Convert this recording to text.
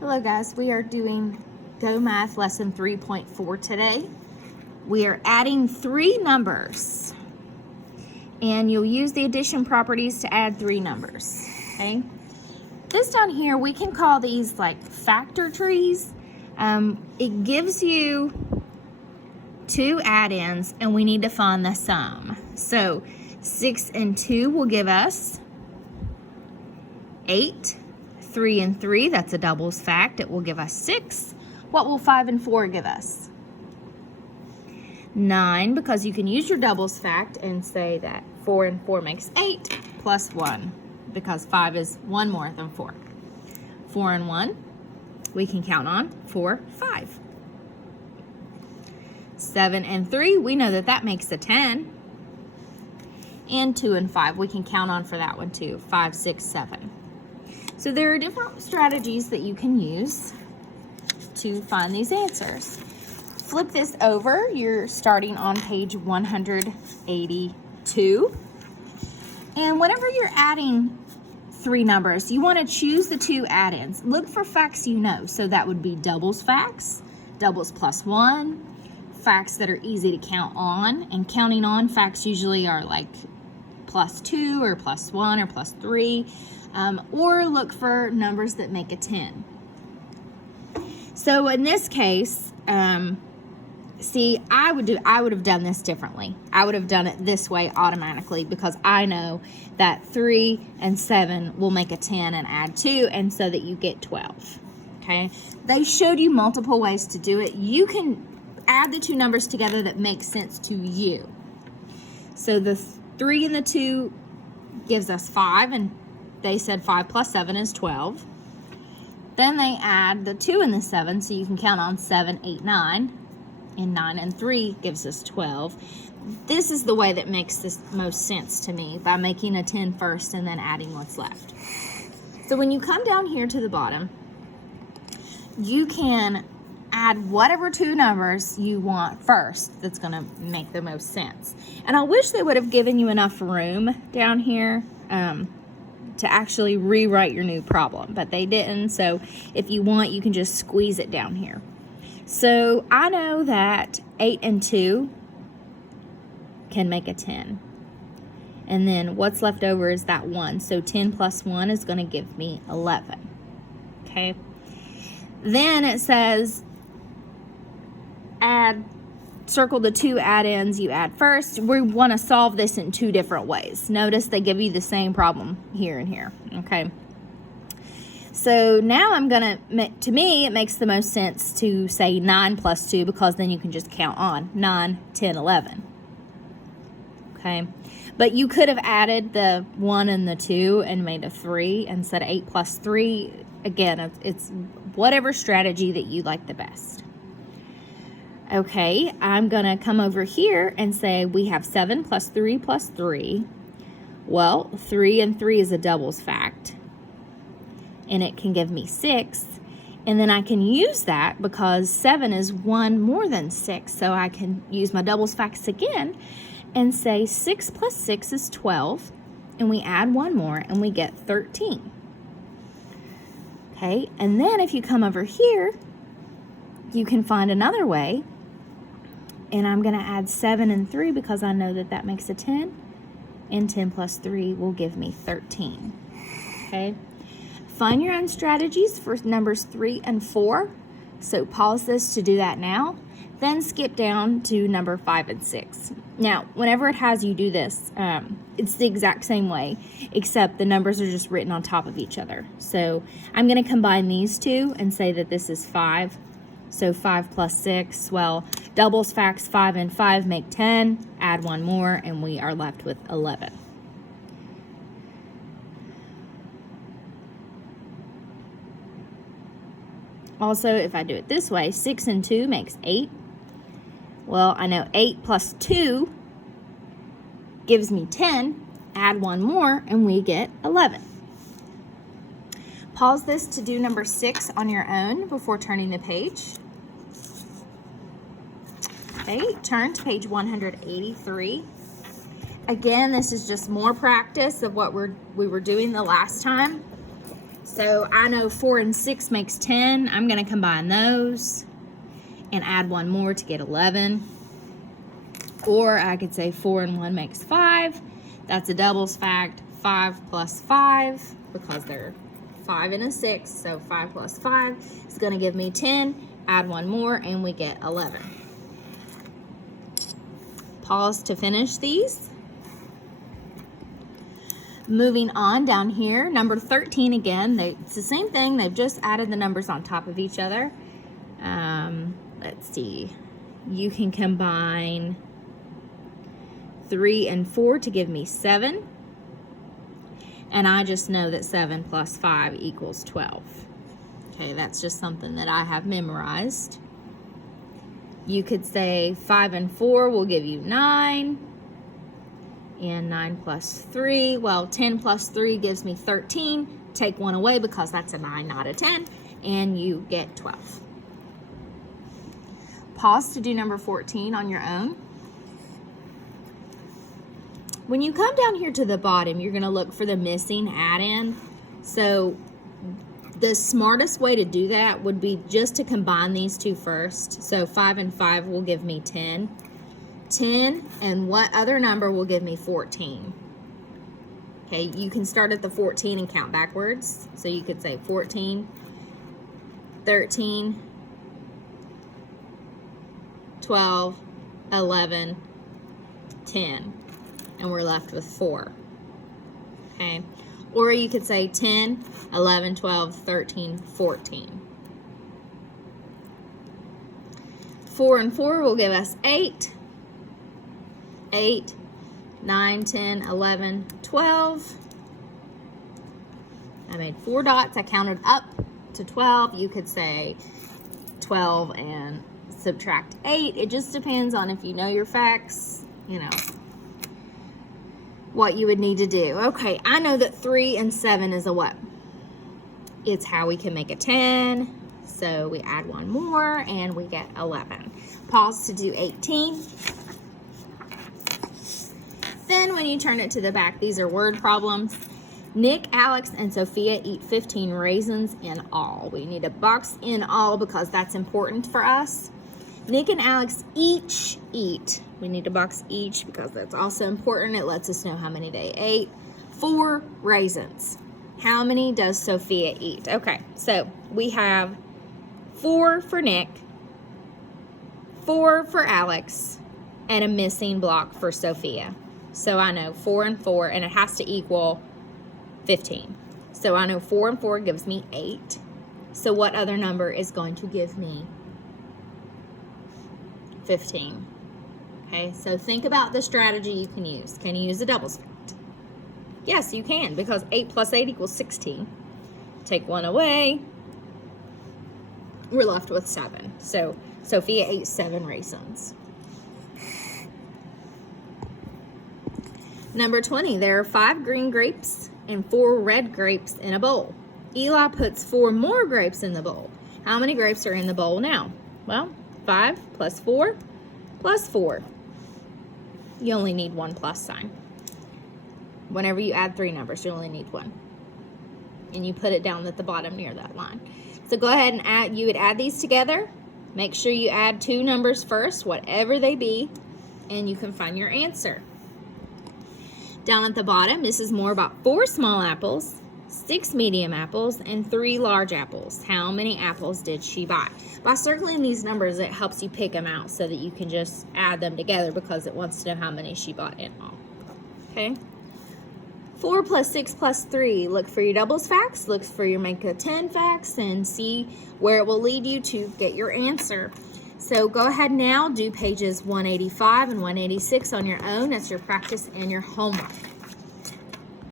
Hello guys, we are doing Go Math lesson 3.4 today. We are adding 3 numbers and you'll use the addition properties to add 3 numbers, okay? This down here, we can call these like factor trees. It gives you 2 add-ins and we need to find the sum. So 6 and 2 will give us 8. 3 and 3, that's a doubles fact. It will give us 6. What will 5 and 4 give us? 9, because you can use your doubles fact and say that 4 and 4 makes 8 plus 1, because 5 is 1 more than 4. 4 and 1, we can count on 4, 5. 7 and 3, we know that that makes a 10. And 2 and 5, we can count on for that one too. 5, 6, 7. So there are different strategies that you can use to find these answers. Flip this over. You're starting on page 182. And whenever you're adding 3 numbers, you want to choose the 2 add-ins. Look for facts you know. So that would be doubles facts, doubles plus 1, facts that are easy to count on. And counting on facts usually are like plus 2 or plus 1 or plus 3. Or look for numbers that make a 10. So in this case, see, I would have done this differently. I would have done it this way automatically because I know that 3 and 7 will make a 10 and add 2, and so that you get 12. Okay? They showed you multiple ways to do it. You can add the 2 numbers together that make sense to you. So the 3 and the 2 gives us 5, and they said 5 plus 7 is 12. Then they add the 2 and the 7, so you can count on 7, 8, 9. And 9 and 3 gives us 12. This is the way that makes the most sense to me, by making a 10 first and then adding what's left. So when you come down here to the bottom, you can add whatever 2 numbers you want first that's going to make the most sense. And I wish they would have given you enough room down here to actually rewrite your new problem, but they didn't. So if you want, you can just squeeze it down here. So I know that 8 and 2 can make a 10. And then what's left over is that 1. So 10 plus 1 is going to give me 11. Okay. Then it says circle the 2 add-ins you add first. We want to solve this in 2 different ways. Notice they give you the same problem here and here. Okay. So now I'm going to me, it makes the most sense to say 9 plus 2, because then you can just count on 9, 10, 11. Okay. But you could have added the 1 and the 2 and made a 3 and said 8 plus 3. Again, it's whatever strategy that you like the best. Okay, I'm going to come over here and say we have 7 plus 3 plus 3. Well, 3 and 3 is a doubles fact, and it can give me 6. And then I can use that because 7 is 1 more than 6, so I can use my doubles facts again and say 6 plus 6 is 12, and we add 1 more and we get 13. Okay, and then if you come over here, you can find another way. And I'm going to add 7 and 3 because I know that that makes a 10. And 10 plus 3 will give me 13. Okay. Find your own strategies for numbers 3 and 4. So pause this to do that now. Then skip down to number 5 and 6. Now, whenever it has you do this, it's the exact same way, except the numbers are just written on top of each other. So I'm going to combine these 2 and say that this is 5. So 5 plus 6, well, doubles facts 5 and 5 make 10, add 1 more, and we are left with 11. Also, if I do it this way, 6 and 2 makes 8. Well, I know 8 plus 2 gives me 10, add 1 more, and we get 11. Pause this to do number 6 on your own before turning the page. Okay, turn to page 183. Again, this is just more practice of what we were doing the last time. So I know 4 and 6 makes 10. I'm going to combine those and add one more to get 11. Or I could say 4 and 1 makes 5. That's a doubles fact. 5 plus 5, because they're 5 and a 6, so 5 plus 5 is going to give me 10. Add one more and we get 11. Pause to finish these. Moving on down here, number 13 again, it's the same thing. They've just added the numbers on top of each other. Let's see. You can combine 3 and 4 to give me 7. And I just know that 7 plus 5 equals 12. Okay, that's just something that I have memorized. You could say 5 and 4 will give you 9. And 9 plus 3, well, 10 plus 3 gives me 13. Take 1 away because that's a 9, not a 10. And you get 12. Pause to do number 14 on your own. When you come down here to the bottom, you're going to look for the missing add-in. So the smartest way to do that would be just to combine these two first. So 5 and 5 will give me 10. 10 and what other number will give me 14? Okay, you can start at the 14 and count backwards. So you could say 14, 13, 12, 11, 10. And we're left with 4. Okay, or you could say 10, 11, 12, 13, 14. 4 and 4 will give us 8. 8, 9, 10, 11, 12. I made 4 dots. I counted up to 12. You could say 12 and subtract 8. It just depends on if you know your facts, you know, what you would need to do. Okay, I know that 3 and 7 is a what? It's how we can make a 10. So we add one more and we get 11. Pause to do 18. Then when you turn it to the back, these are word problems. Nick, Alex, and Sophia eat 15 raisins in all. We need a box in all because that's important for us. Nick and Alex each eat. We need to box each because that's also important. It lets us know how many they ate. 4 raisins. How many does Sophia eat? Okay, so we have 4 for Nick, 4 for Alex, and a missing block for Sophia. So I know 4 and 4, and it has to equal 15. So I know 4 and 4 gives me 8. So what other number is going to give me 15? Okay, so think about the strategy you can use. Can you use a doubles fact? Yes, you can, because 8 plus 8 equals 16. Take 1 away. We're left with 7. So Sophia ate 7 raisins. Number 20, there are 5 green grapes and 4 red grapes in a bowl. Eli puts 4 more grapes in the bowl. How many grapes are in the bowl now? Well, 5 plus 4 plus 4. You only need 1 plus sign. Whenever you add 3 numbers, you only need 1. And you put it down at the bottom near that line. So go ahead and you would add these together. Make sure you add 2 numbers first, whatever they be, and you can find your answer. Down at the bottom, this is more about 4 small apples, 6 medium apples, and 3 large apples. How many apples did she buy? By circling these numbers, it helps you pick them out so that you can just add them together because it wants to know how many she bought in all. Okay? 4 plus 6 plus 3. Look for your doubles facts, look for your make a 10 facts, and see where it will lead you to get your answer. So go ahead now, do pages 185 and 186 on your own. That's your practice and your homework.